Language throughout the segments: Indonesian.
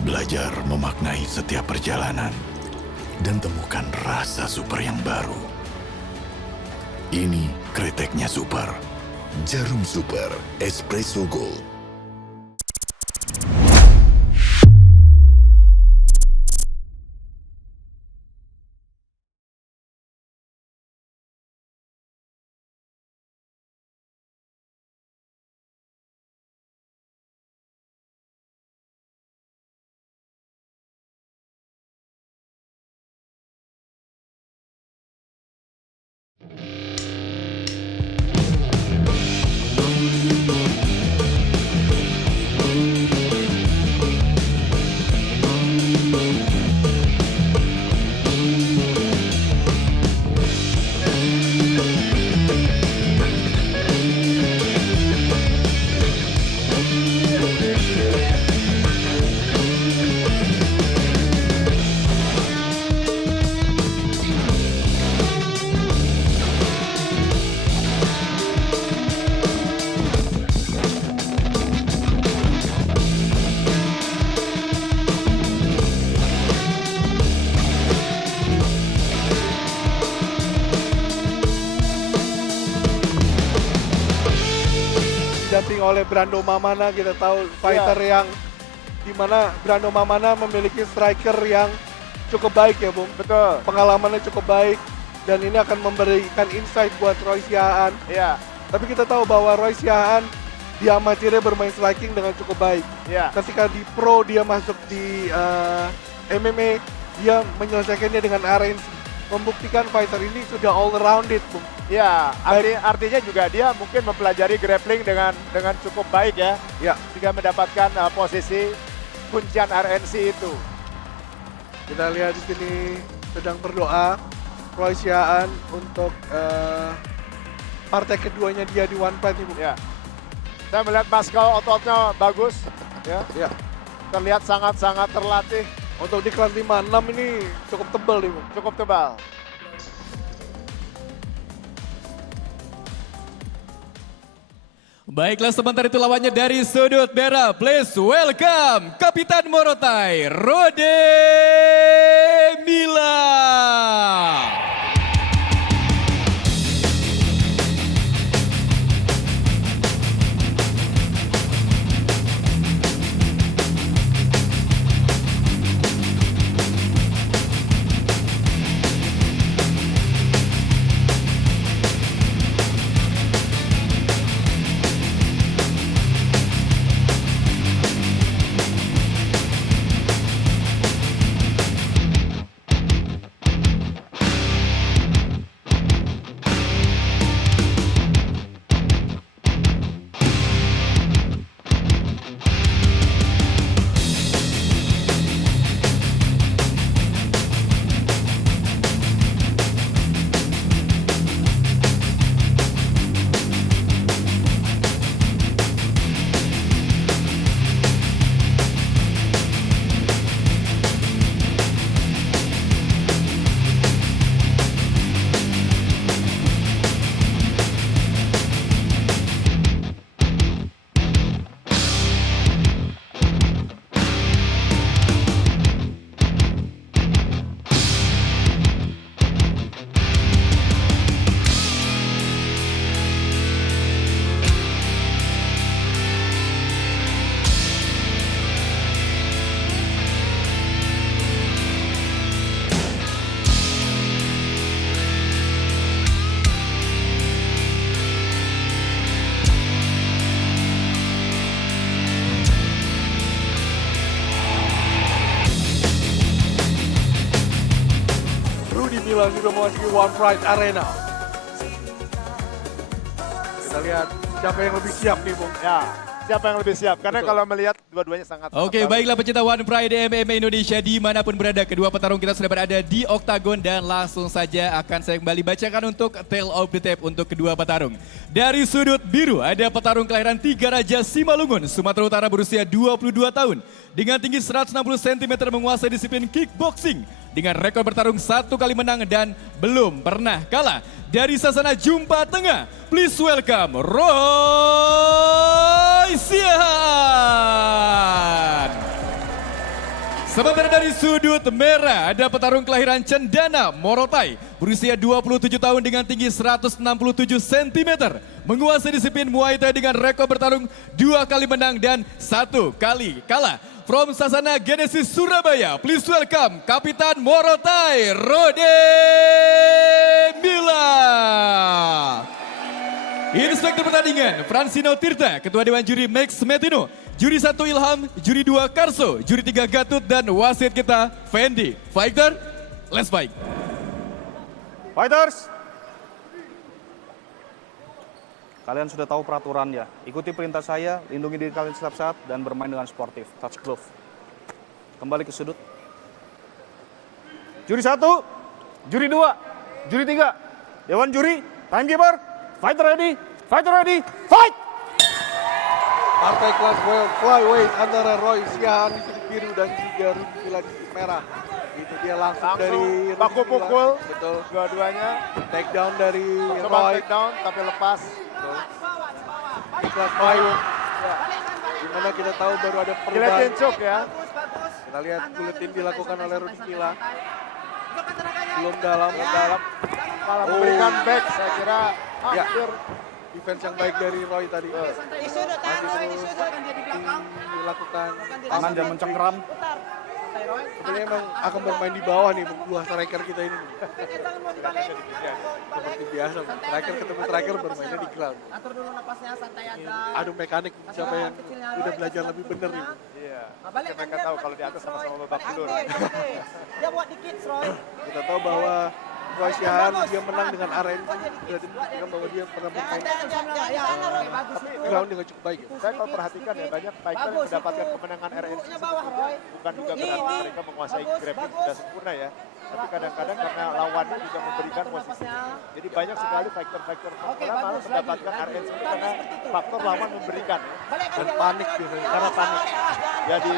Belajar memaknai setiap perjalanan dan temukan rasa super yang baru. Ini kreteknya super. Jarum Super Espresso Gold. Didamping oleh Brando Mamana, kita tahu fighter yang dimana Brando Mamana memiliki striker yang cukup baik ya Bung. Betul. Pengalamannya cukup baik dan ini akan memberikan insight buat Roy Siahaan. Iya. Tapi kita tahu bahwa Roy Siahaan di amatirnya bermain striking dengan cukup baik. Iya. Ketika di pro dia masuk di MMA, dia menyelesaikannya dengan RNC. Membuktikan fighter ini sudah all rounded Bung. Ya, artinya juga dia mungkin mempelajari grappling dengan cukup baik ya. Ya. Sehingga mendapatkan posisi kuncian RNC itu. Kita lihat di sini sedang berdoa Roy Siahaan untuk partai keduanya dia di One Fight Ibu. Ya. Saya melihat Pascal ototnya bagus ya. Ya. Terlihat sangat-sangat terlatih, Untuk di kelas 56 ini cukup tebal Ibu. cukup tebal. Baiklah, sementara itu lawannya dari sudut merah. Please welcome Kapitan Morotai, Rode Mila. Rudy Mila sudah memasuki One Fight Arena. Kita lihat siapa yang lebih siap nih Bung. Ya, siapa yang lebih siap? Karena Betul. kalau melihat dua-duanya sangat Oke, bagus. baiklah pecinta One Pride MMA Indonesia dimanapun berada, kedua petarung kita sudah berada di oktagon dan langsung saja akan saya kembali bacakan untuk Tale of the Tape untuk kedua petarung. Dari sudut biru ada petarung kelahiran Tiga Raja Simalungun, Sumatera Utara berusia 22 tahun. Dengan tinggi 160 cm menguasai disiplin kickboxing. Dengan rekor bertarung 1 kali menang dan belum pernah kalah. Dari Sasana Jumpa Tengah, please welcome Roy Siahaan. Sementara dari sudut merah ada petarung kelahiran Cendana, Morotai. Berusia 27 tahun dengan tinggi 167 cm. Menguasai disiplin Muay Thai dengan rekor bertarung 2 kali menang dan 1 kali kalah. From Sasana Genesis Surabaya, please welcome Kapitan Morotai, Rode Mila. Inspektur pertandingan, Fransino Tirta, Ketua Dewan Juri Max Metino, Juri 1 Ilham, Juri 2 Karso, Juri 3 Gatut, dan wasit kita Fendi. Fighter, let's fight. Fighters! Kalian sudah tahu peraturan ya. Ikuti perintah saya, lindungi diri kalian setiap saat, dan bermain dengan sportif. Touch glove. Kembali ke sudut. Juri 1, Juri 2, Juri 3. Dewan Juri, timekeeper. Fighter ready, fight! Partai kelas flyweight antara Roy Siahaan di sudut biru dan juga Rudy Mila di sudut merah. Itu dia langsung dari Rudy baku Mila. pukul. Betul. Dua-duanya Take down dari coba Roy. take down tapi lepas. Di kelas flyweight. Dimana kita tahu baru ada perubahan. Giletin cuk ya. Kita lihat guillotine dilakukan oleh Rudy Mila. Belum dalam. Malah memberikan back, saya kira Ya. hampir Defense yang baik dari Roy tadi. Masih terus dilakukan. Tangan jangan mencengkeram. Sebenarnya emang akan bermain di bawah nih dua striker kita ini. Seperti biasa, striker ketemu striker bermainnya di ground. Atur dulu napasnya, santai aja. Adu mekanik siapa yang udah belajar lebih bener nih. iya. Balik Mereka tahu kalau di atas sama-sama babak belur. Dia buat dikit, Roy. Kita tahu bahwa Roy Siahaan dia menang dengan RNC. Berarti menunjukkan bahwa dia pernah bermain Bagus di itu. ground dengan cukup baik. Saya kalau perhatikan ya banyak fighter yang mendapatkan kemenangan RNC Pokoknya bawah, Roy. bukan juga berarti mereka menguasai grappling sudah sempurna ya. Tapi kadang-kadang karena lawannya juga memberikan posisi. Jadi banyak sekali fighter-fighter malah mendapatkan RNC itu karena faktor lawan memberikan ya. Dan panik biasanya. Karena panik. Jadi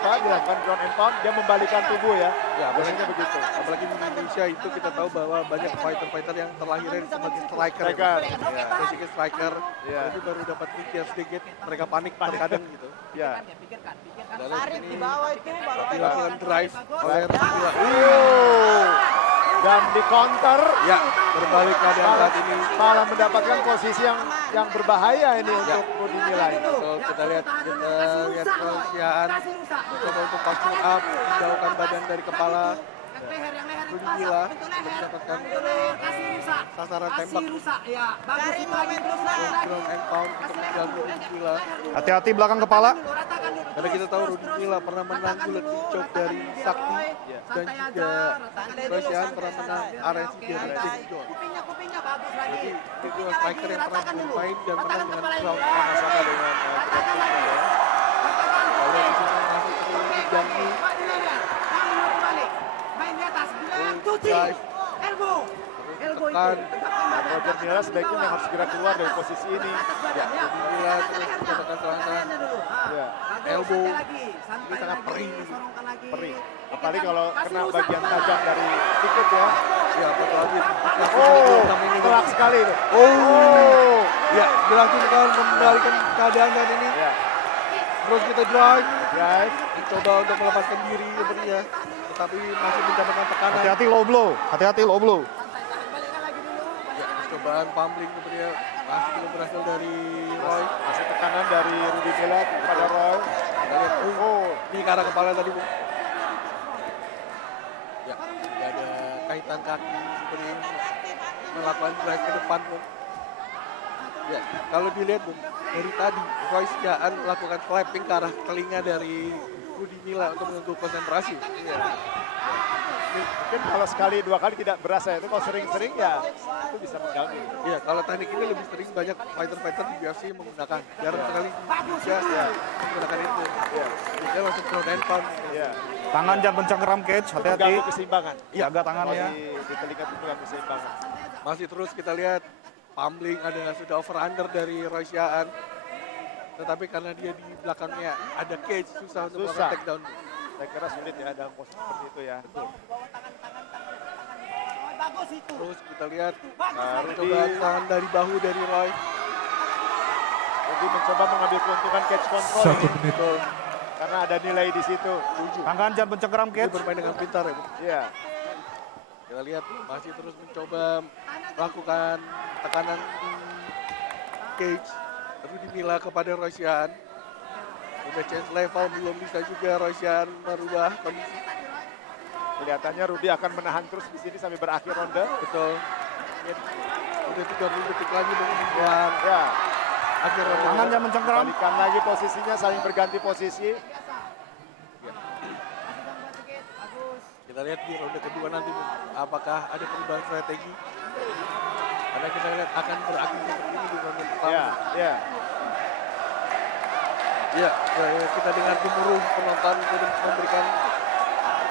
dilakukan ground and pound, dia membalikan tubuh ya. Ya, Biasanya begitu. Apalagi di Indonesia itu kita tahu bahwa banyak fighter-fighter yang terlahirnya sebagai striker. Striker, Ya. Basicnya striker. Iya. Jadi baru dapat kick sedikit, mereka panik terkadang gitu. Ya. Pikirkan. Dan Tarik ini di bawah itu baru dilakukan drive oleh Rudy Mila. Dan di counter Ya, berbalik keadaan saat ini. malah mendapatkan posisi yang berbahaya ini untuk Rudy Mila ini. Betul, kita lihat Roy Siahaan coba untuk passing up, jauhkan badan dari kepala. leher Rudy lepas, Mila bentuk leher. mendapatkan Bentuk leher, kasih rusak. sasaran tembak Kasih rusak, ya. Bagus itu lagi terus lagi. ground and pound untuk mengganggu Rudy Mila. Hati-hati belakang kepala. Ratakan dulu. Karena kita tahu Rudy Mila pernah menang guillotine choke dari Sakti dan juga Roy Siahaan pernah menang RNC dari James John. Kupingnya bagus lagi. Jadi itu dua striker yang pernah bermain dan menang dengan ground Sama-sama dengan grappling ya. Kalau di sini masih terus diganggu. Pak di leher. Kamu mau balik. Main di atas. Di leher. Cuci. Drive. Elbow. Elbow itu. Tekan. Dan Roger Mila sebaiknya yang harus segera keluar dari posisi ini. Ya, Rudy Mila terus mendapatkan serangan. Ya. Elbow. Ini sangat perih. Perih. Apalagi kalau kena bagian tajam dari sikut ya. Ya, apalagi Oh, telak sekali itu. Oh, ya, dilakukan membalikan keadaan dan ini. Ya. Terus kita drive, Drive. coba untuk melepaskan diri sebenarnya, tetapi masih mendapatkan tekanan. Hati-hati low blow. Hati-hati low blow. Ya, cobaan pummeling sebenarnya masih belum berhasil dari Roy. Masih tekanan dari Rudy Mila kepada Roy. Kita lihat, Oh, ini ke arah kepala tadi, Bu. Ya, tidak ada kaitan kaki seperti melakukan drive ke depan, Bu. Ya, kalau dilihat, Bu, dari tadi Roy Siahaan melakukan slapping ke arah telinga dari Rudy Mila untuk mengganggu konsentrasi. iya. Mungkin kalau sekali dua kali tidak berasa itu, kalau sering-sering ya itu bisa mengganggu. Iya, kalau teknik ini lebih sering banyak fighter-fighter di UFC menggunakan. Jarang sekali di Indonesia ya, menggunakan itu. Iya. Dia langsung ground and pound. Iya. Tangan jangan mencengkeram cage. Hati-hati. Mengganggu keseimbangan. Jaga tangannya. Di telinga itu mengganggu keseimbangan. Masih terus kita lihat pummeling ada sudah over under dari Roy Siahaan. Tetapi karena dia di belakangnya ada cage, susah untuk melakukan take down. Saya kira sulit ya dalam posisi seperti itu ya. Bagus itu. Terus kita lihat Rudy, coba tangan dari bahu dari Roy. Rudy mencoba mengambil keuntungan catch control ini. Betul. Karena Karena ada nilai di situ. Kang Ganjar mencengkeram Dia catch. bermain dengan pintar ya, Bung. Iya. Kita lihat masih terus mencoba melakukan tekanan di cage. Rudy Milla kepada Roysian. Udah change level, belum bisa juga Roysian merubah kondisi. Kelihatannya Rudy akan menahan terus di sini sampai berakhir ronde. Betul. Udah 30 detik lagi menjelang Ya, akhir ronde. Kang Ganjar mencengkeram. balikan lagi posisinya, saling berganti posisi. Kita lihat di ronde kedua nanti Bung, apakah ada perubahan strategi. Karena kita lihat akan berakhir seperti ini di ronde pertama. Ya, ya. Ya, kita dengar gemuruh penonton untuk memberikan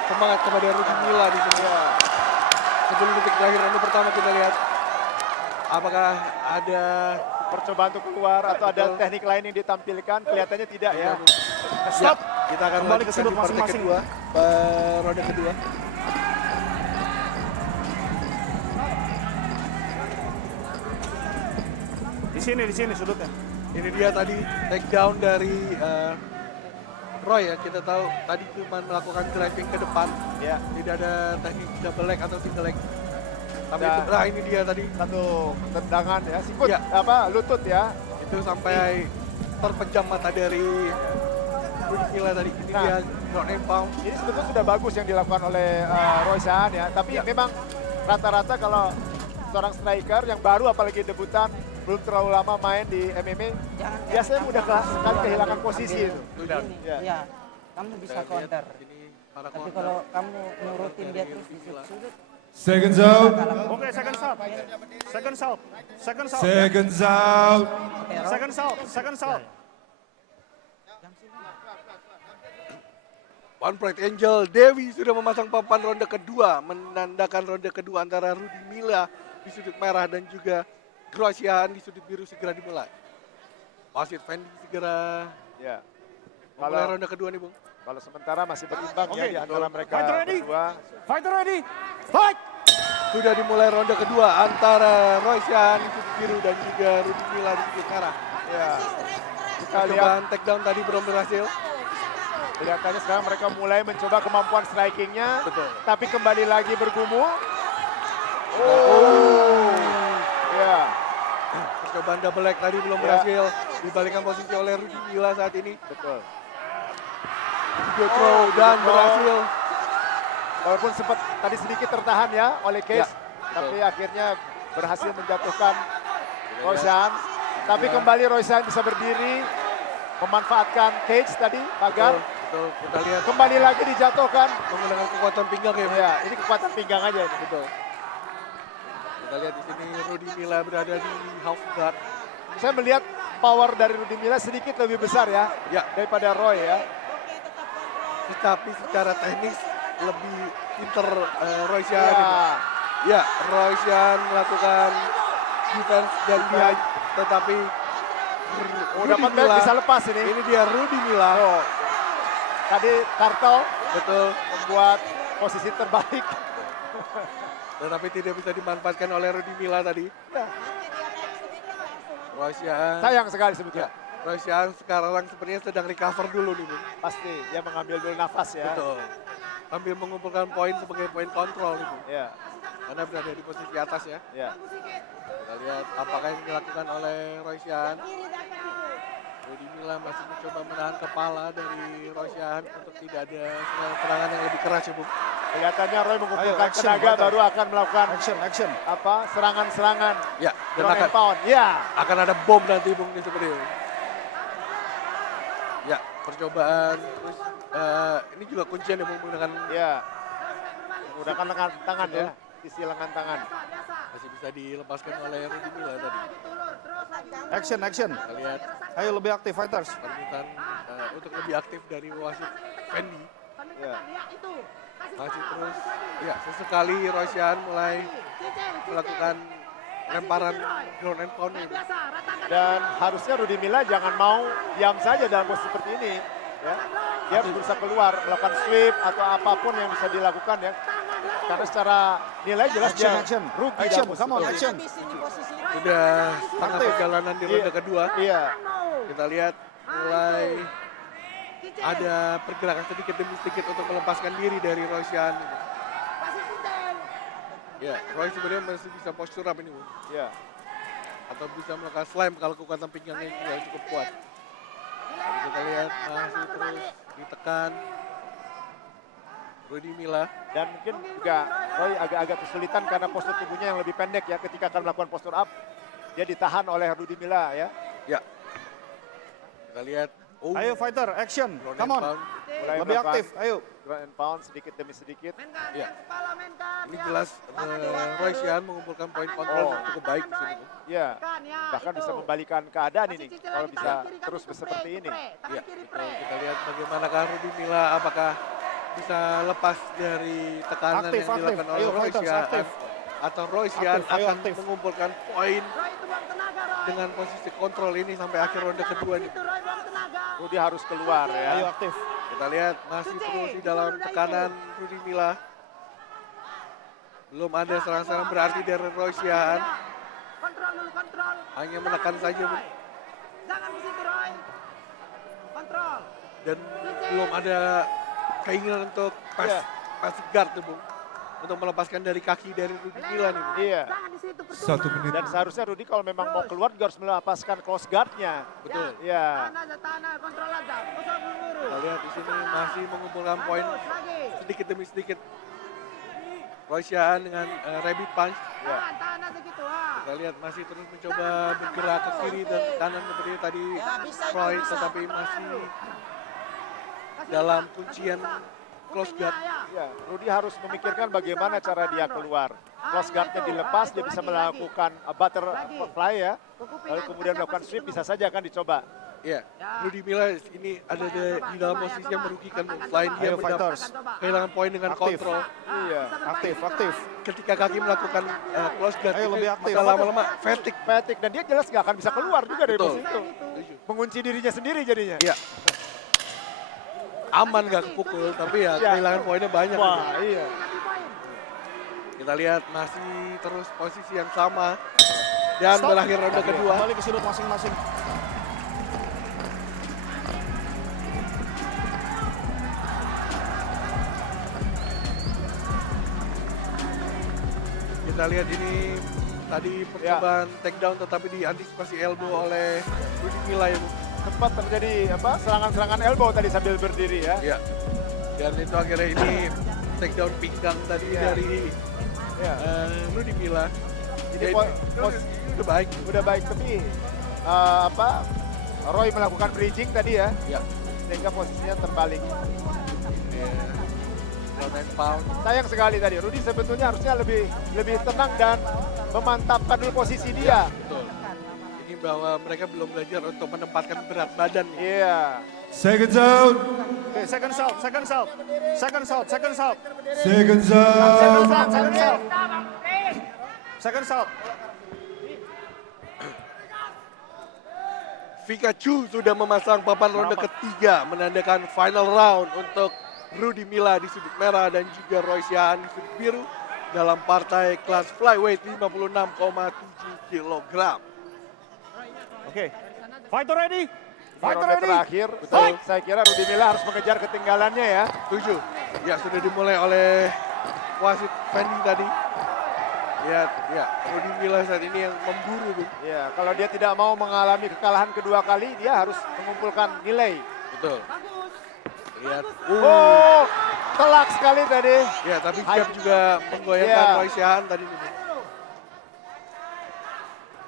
semangat kepada Rudy Milla di sini. 10 detik terakhir ronde pertama kita lihat apakah ada Percobaan untuk keluar atau ada Betul. teknik lain yang ditampilkan, kelihatannya tidak ya. stop. Kita akan Kembali ke lanjutkan sudut di partai masing-masing. kedua, ronde kedua. Di sini sudutnya. Ini dia tadi take down dari Roy ya. Kita tahu tadi cuma melakukan driving ke depan, Ya, tidak ada teknik double leg atau single leg. Tapi Ya. itu, nah ini dia tadi satu tendangan ya, sikut Ya. lutut ya. itu sampai terpejam mata dari Rudy Milla tadi. Ini Nah. dia ground and pound. Ini sebetulnya sudah bagus yang dilakukan oleh Roy Sahan ya. Tapi Ya. memang rata-rata kalau seorang striker yang baru apalagi debutan belum terlalu lama main di MMA, biasanya mudah sekali kehilangan posisi itu. Sudah. Ya. Iya, kamu bisa Kita lihat counter. ini para Tapi counter. kalau kamu nurutin dia terus di sudut, Seconds out. Oke, second salt. Second salt. Second salt. Seconds out. Second salt. Second salt. One Pride Angel Dewi sudah memasang papan ronde kedua, menandakan ronde kedua antara Rudy Milla di sudut merah dan juga Grosian di sudut biru segera dimulai. Wasit Fendi segera Ya. memulai Kalau ronde kedua nih Bung. kalau sementara masih berimbang ya Oke. di antara mereka Fighter ready. berdua. Fighter ready. Fight. Sudah dimulai ronde kedua antara Roysian di sudut biru dan juga Rudy Milla di sudut merah. Ya. Kita lihat Percobaan takedown tadi belum berhasil. kelihatannya sekarang mereka mulai mencoba kemampuan strikingnya, Betul. tapi kembali lagi bergumul. Oh. Ya. Percobaan double leg tadi belum Ya. berhasil. Dibalikan posisi oleh Rudy Milla saat ini. Betul. Video throw dan video throw. berhasil. Walaupun sempat tadi sedikit tertahan ya oleh Cage, tapi akhirnya berhasil menjatuhkan Roysian. Tapi kembali Roysian bisa berdiri, memanfaatkan Cage tadi, pagar. Betul, kita lihat Kembali lagi dijatuhkan. menggunakan kekuatan pinggang ya. Bung. Ya, ini kekuatan pinggang aja ini. Betul. Kita lihat di sini Rudy Milla berada di half guard. Saya melihat power dari Rudy Milla sedikit lebih besar ya, Ya, daripada Roy ya. tetapi secara teknis lebih pinter Roysian. Ya. Ya, Roysian melakukan defense dan behind, tetapi Oh, Rudy dapat Milla, bisa lepas ini. ini dia Rudy Milla. Oh. Tadi Kartel Betul, membuat posisi terbalik. tetapi tidak bisa dimanfaatkan oleh Rudy Milla tadi. Roysian. Sayang sekali sebetulnya. Ya, Roysian sekarang sepertinya sedang recover dulu nih, Bung. Pasti dia mengambil dulu nafas ya. Betul. Sambil mengumpulkan poin sebagai poin kontrol nih, Bung. Ya, Karena berada di posisi atas ya. ya. Kita lihat apakah yang dilakukan oleh Roysian. Rudy Milla masih mencoba menahan kepala dari Roysian untuk tidak ada serangan yang lebih keras ya, Bung. Kelihatannya Roy mengumpulkan Ayo, action, tenaga fighter. baru akan melakukan Action. serangan-serangan. Ya, dan Ground and akan, pound. Ya, ada bom nanti, Bung, di seperti ini. Ya, percobaan. Terus ini juga kuncian ya, Bung, menggunakan ya. Menggunakan lengan tangan ya, isi lengan tangan. masih bisa dilepaskan oleh Rudy Milla tadi. Action. Kita lihat Ayo lebih aktif fighters. permintaan untuk lebih aktif dari wasit Fendi. Ya. Masih terus, ya sesekali Roysian mulai melakukan lemparan ground and pound ini. Dan harusnya Rudy Milla jangan mau diam saja dalam posisi seperti ini. Ya. Dia harus berusaha keluar, melakukan sweep atau apapun yang bisa dilakukan ya. Karena secara nilai jelas Action. dia rugi Action, dalam come on, posisi action. Sudah setengah Aktif. perjalanan di ronde kedua. Iya. Kita lihat mulai ada pergerakan sedikit demi sedikit untuk melepaskan diri dari Roy Sian. Kasih Cincin. Ya, Roy sebenarnya masih bisa posture up ini, Bu. Ya. Atau bisa melakukan slam kalau kekuatan pinggangnya juga cukup kuat. Tapi kita lihat masih terus ditekan Rudy Milla. Dan mungkin juga Roy agak-agak kesulitan karena postur tubuhnya yang lebih pendek ya ketika akan melakukan postur up. Dia ditahan oleh Rudy Milla ya. Ya. Kita lihat. Oh, Ayo fighter, action. ground Come and on. pound. Mulai Lebih melakukan aktif, ayo. ground and pound sedikit demi sedikit. Mainkan, Ya. yang kepala mainkan. Ini ya. jelas Tangan di bawah. Roy Sian mengumpulkan poin kontrol Oh. cukup baik di sini. Bu. Ya. Kan, ya, Bahkan itu. bisa membalikan keadaan Kasih ini Cincin kalau lagi, bisa tangan kiri, terus kasih seperti spray, ini. spray. Tangan Ya, kiri, betul. spray. Kita lihat bagaimana Rudy Milla apakah bisa lepas dari tekanan Aktif, yang dilakukan aktif. oleh Ayo, Roy fighters, Sian. aktif. Atau Roy Sian Aktif, ayo, akan aktif. mengumpulkan poin Roy, itu buang tenaga, Roy. dengan posisi kontrol ini sampai akhir ronde kedua nih. Itu Roy buang tenaga. Rudy harus keluar ya. Ayo aktif. Kita lihat masih terus di dalam tekanan Rudy Milla. Belum ada serangan-serangan berarti dari Roy Sian. Kontrol dulu, kontrol. Hanya menekan Jangan saja, ke situ, Bu. Roy. Jangan ke situ, Roy. Kontrol. Dan belum ada keinginan untuk Iya. pass guard tuh, Bung. Untuk melepaskan dari kaki dari Rudy Milla nih, Bu. Iya. Jangan di situ, percuma. 1 menit. Dan seharusnya Rudy kalau memang mau keluar juga harus melepaskan close guard-nya. Betul. Iya. Tahan aja, tahan, kontrol aja. Kontrol dulu. Kita lihat di sini masih mengumpulkan poin Bagus, lagi. sedikit demi sedikit. Roy Sian dengan rabbit punch. Tahan aja gitu, ha. Kita lihat masih terus mencoba bergerak ke kiri dan ke kanan seperti tadi Roy, tetapi masih dalam kuncian close guard. Ya, Rudy harus memikirkan bagaimana cara dia keluar. Close guard-nya dilepas, dia bisa melakukan butterfly ya. Lalu kemudian melakukan sweep bisa saja akan dicoba. Ya, Rudy Milla ini ada di dalam posisi yang merugikan. Selain dia Ayo, fighters. kehilangan poin dengan Aktif. kontrol. Iya. Aktif, aktif. Ketika kaki melakukan close guard, Ayo, itu lebih aktif. bisa lama-lama fatigue. Fatigue dan dia jelas nggak akan bisa keluar juga dari Betul. posisi itu. Setuju. Mengunci dirinya sendiri jadinya. Iya. Aman gak kepukul, tapi ya Ya. kehilangan poinnya banyak. Wah, iya. Kita lihat masih terus posisi yang sama. Dan Stop. berakhir ronde kedua. Kembali ke sudut masing-masing. Kita lihat ini tadi percobaan takedown tetapi diantisipasi elbow oleh Rudy Milla ya, Bu. Sempat terjadi serangan-serangan elbow tadi sambil berdiri ya. Ya. Dan itu akhirnya ini takedown pinggang tadi Ya. dari Ya. Rudy Milla. Jadi Ya, itu udah baik. udah baik tapi Roy melakukan bridging tadi ya, Ya. sehingga posisinya terbalik. Ground and pound. Sayang sekali tadi. Rudy sebetulnya harusnya lebih tenang dan memantapkan dulu posisi dia. Betul. Ini bahwa mereka belum belajar untuk menempatkan berat badan. Iya. Second zone. Oke, second shot, second shot. Second shot, second shot. Second zone. Second shot. Second shot. Pikachu sudah memasang papan ronde ketiga menandakan final round untuk Rudy Milla di sudut merah dan juga Roy Sian di sudut biru dalam partai kelas flyweight 56,7 kg. Oke. Fighter ready. Di Fighter ronde ready. terakhir, Betul. saya kira Rudy Milla harus mengejar ketinggalannya ya. 7. Ya sudah dimulai oleh wasit Fendi tadi. Ya, Rudy Milla saat ini yang memburu, Bung. Ya, kalau dia tidak mau mengalami kekalahan kedua kali, dia harus mengumpulkan nilai. Betul. Lihat. Oh, telak sekali tadi. Ya, tapi siap juga menggoyangkan Ya. Roy Sian tadi. Bung.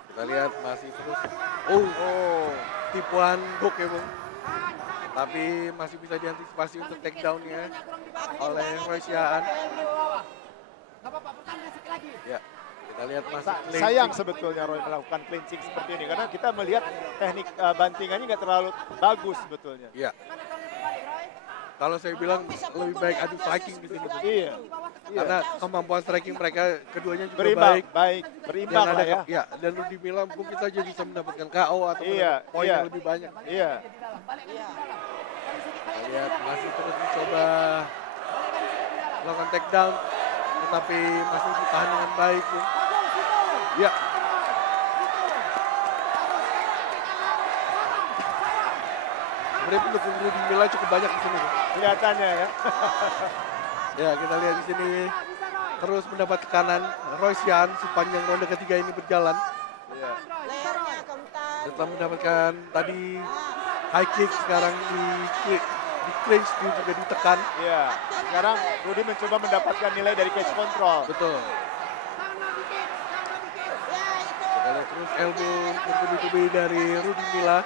Kita lihat masih terus. Oh, tipuan hook ya, Bung. Tapi masih bisa diantisipasi untuk takedown-nya oleh Roy Sian. Ya, kita lihat masih clean Sayang kick. sebetulnya Roy melakukan clinching seperti ini karena kita melihat teknik bantingannya nggak terlalu bagus sebetulnya. Ya. Kalau saya bilang lebih baik adu striking di sini. Bung. Iya. Karena kemampuan striking mereka keduanya juga Berimbang, baik. berimbang Dan lah ya. ya, dan Rudy Milla mungkin saja bisa mendapatkan KO atau Iya, poin iya. yang lebih banyak. Iya. Kita lihat masih terus mencoba melakukan takedown, tetapi masih ditahan dengan baik. Bung. Ya, sebenarnya pendukung Rudy Milla cukup banyak di sini. Kelihatannya ya. Ya, kita lihat di sini terus mendapat tekanan. Roysian sepanjang ronde ketiga ini berjalan. Iya. Setelah mendapatkan tadi high kick, sekarang di clinch, dia juga ditekan. Iya. Sekarang Rudy mencoba mendapatkan nilai dari cage control. Betul. Kita lihat terus elbow bertubi-tubi dari Rudy Milla.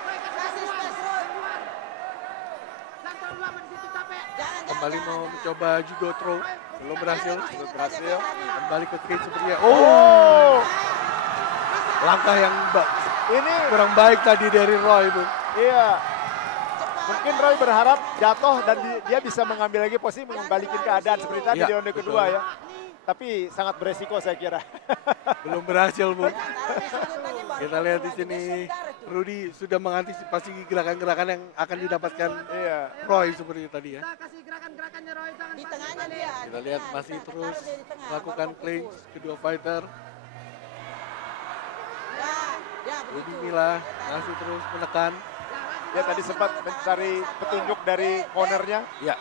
Kembali mau mencoba judo throw, belum berhasil. Kembali ke cage sepertinya. Oh, langkah yang Ini kurang baik tadi dari Roy, Bu. iya. Mungkin Roy berharap jatuh dan dia bisa mengambil lagi posisi mengembalikan keadaan seperti tadi Ya, di ronde betul. kedua ya. Tapi sangat beresiko saya kira. Belum berhasil, Bu. Kita lihat di sini Rudy sudah mengantisipasi gerakan-gerakan yang akan didapatkan Iya. Roy seperti tadi ya. Kasih gerakan-gerakannya Roy, jangan Di tengahnya dia. Kita lihat masih terus melakukan clinch kedua fighter. Rudy Milla masih terus menekan. Dia tadi sempat mencari petunjuk dari cornernya. Ya,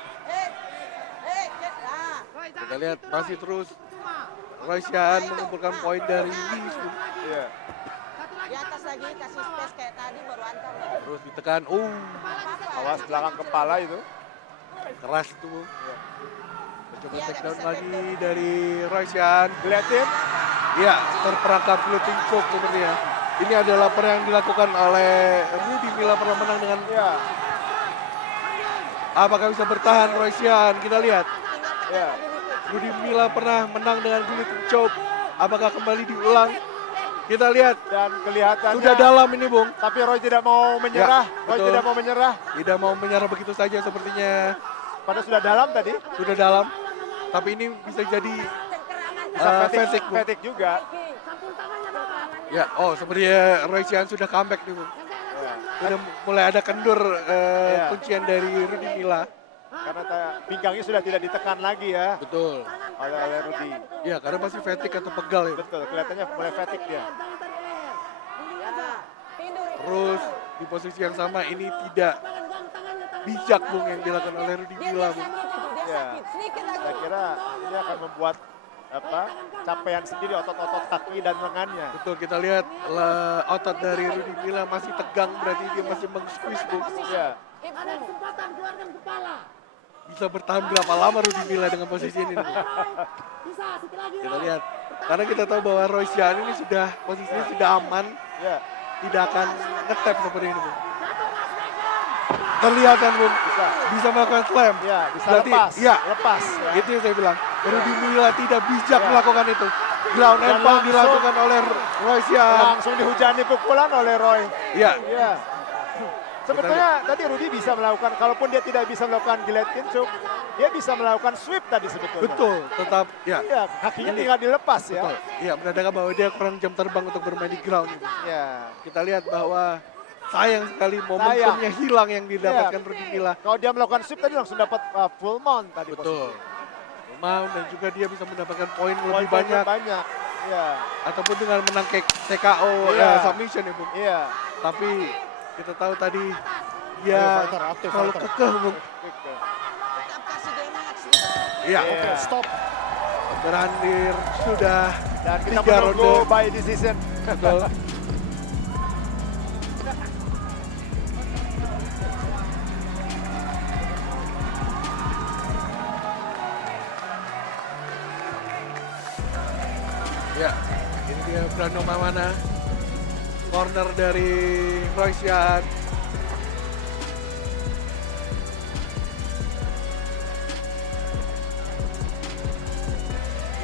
kita lihat masih terus Roy Sian mengumpulkan poin dari Wings. Iya. Di atas lagi kasih space kayak tadi baru antar lagi. Terus ditekan. Awas belakang kepala itu. Keras itu, Bu. Mencoba takedown lagi dari Roy Sian. Lihatin. Ya, terperangkap floating choke sepertinya. Ini adalah yang dilakukan oleh Rudy Milla pernah menang dengan. Iya. Apakah bisa bertahan Roy Sian? Kita lihat. Iya. Rudy Milla pernah menang dengan floating choke. Apakah kembali diulang? Kita lihat. Dan kelihatannya Sudah dalam ini, Bung. tapi Roy tidak mau menyerah. Ya, Roy betul. tidak mau menyerah. Tidak mau menyerah begitu saja sepertinya. Padahal sudah dalam tadi. Sudah dalam. Tapi ini bisa jadi Bisa fatigue, Bung. fatigue juga. Ya, sepertinya Roy Sian sudah comeback nih, Bung. Ya. Sudah mulai ada kendur Ya. kuncian dari Rudy Milla. Karena pinggangnya sudah tidak ditekan lagi ya Betul. oleh Rudy. Ya, karena masih fatigue atau pegal ya. Betul, kelihatannya mulai fatigue dia. Terus di posisi yang sama ini tidak bijak, Bung, yang dilakukan oleh Rudy Milla, Bung. Ya. Saya kira ini akan membuat capaian sendiri otot-otot kaki dan lengannya. Betul, kita lihat otot dari Rudy Milla masih tegang, berarti dia masih meng-squeeze, Bung. Ya. Bisa bertahan berapa lama Rudy Milla dengan posisi ini, Bung? Kita lihat. Karena kita tahu bahwa Roy Sian ini posisinya sudah aman, Ya. tidak akan nge-tap seperti ini, Bung. Terlihat kan, Bung? Bisa melakukan slam. Ya, bisa Berarti, lepas. ya, Lepas ya. itu yang saya bilang. Rudy Milla tidak bijak Ya. melakukan itu. Ground Dan and pound langsung- dilakukan oleh Roy Sian. Langsung dihujani pukulan oleh Roy. Ya, Ya. Sebetulnya tadi Rudy bisa melakukan, kalaupun dia tidak bisa melakukan guillotine choke, dia bisa melakukan sweep tadi sebetulnya. betul. Tetap, ya. Ya, kakinya Ini- tinggal dilepas ya. Betul. Iya, menandakan bahwa dia kurang jam terbang untuk bermain di ground. Ya. Kita lihat bahwa sayang sekali momentumnya hilang yang didapatkan Iya. Rudy Milla. Kalau dia melakukan sweep tadi langsung dapat full mount tadi. Betul. Mau dan juga dia bisa mendapatkan poin Poin lebih banyak banyak. Ya. ataupun dengan menang TKO Iya. submission ya, Bung. Iya. Tapi kita tahu tadi dia terlalu kekeh, Bung. Iya, Iya. stop. Berakhir sudah Dan kita 3 menunggu ronde. by decision. Betul. Ya, ini dia Brando Mamana, corner dari Roy Sian.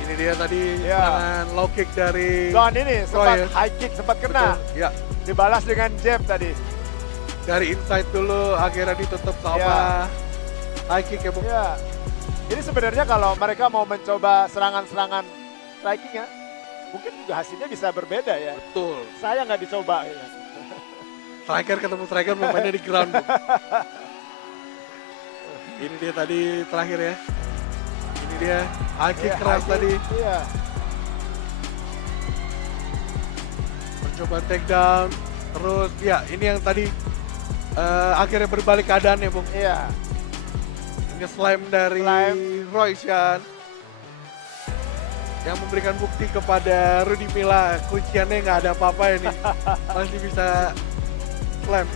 Ini dia tadi Ya. serangan low kick dari Dan ini sempat Roy, ya. high kick, sempat kena. Betul. Ya, Dibalas dengan jab tadi. dari inside dulu akhirnya ditutup sama high kick ya, Bung. Ya. Jadi sebenarnya kalau mereka mau mencoba serangan-serangan striking ya, mungkin juga hasilnya bisa berbeda ya. Betul. Saya nggak dicoba. Ya. Striker ketemu striker mainnya di ground, Bung. Ini dia tadi terakhir ya. Ini dia high kick Ya, keras high kick. tadi. Iya. Mencoba take down. Terus ya ini yang tadi akhirnya berbalik keadaannya, Bung. Iya. Nge-slam dari Royce kan. Yang memberikan bukti kepada Rudy Milla, kunciannya nggak ada apa-apa ini. Masih bisa slam.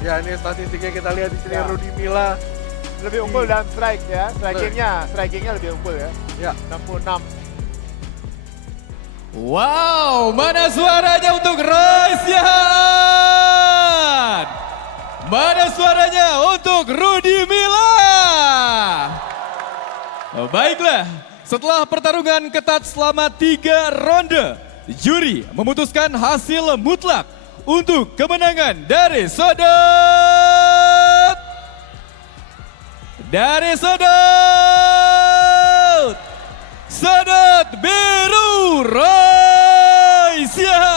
Ya, ini statistiknya kita lihat di sini Ya. Rudy Milla. Lebih unggul dalam strike ya. Strikingnya lebih unggul ya. Ya, 66. Wow, mana suaranya untuk Royce Yan? Mana suaranya untuk Rudy Milla? Baiklah, setelah pertarungan ketat selama 3 ronde, juri memutuskan hasil mutlak untuk kemenangan dari sudut biru Royce Yan.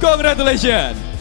Congratulations.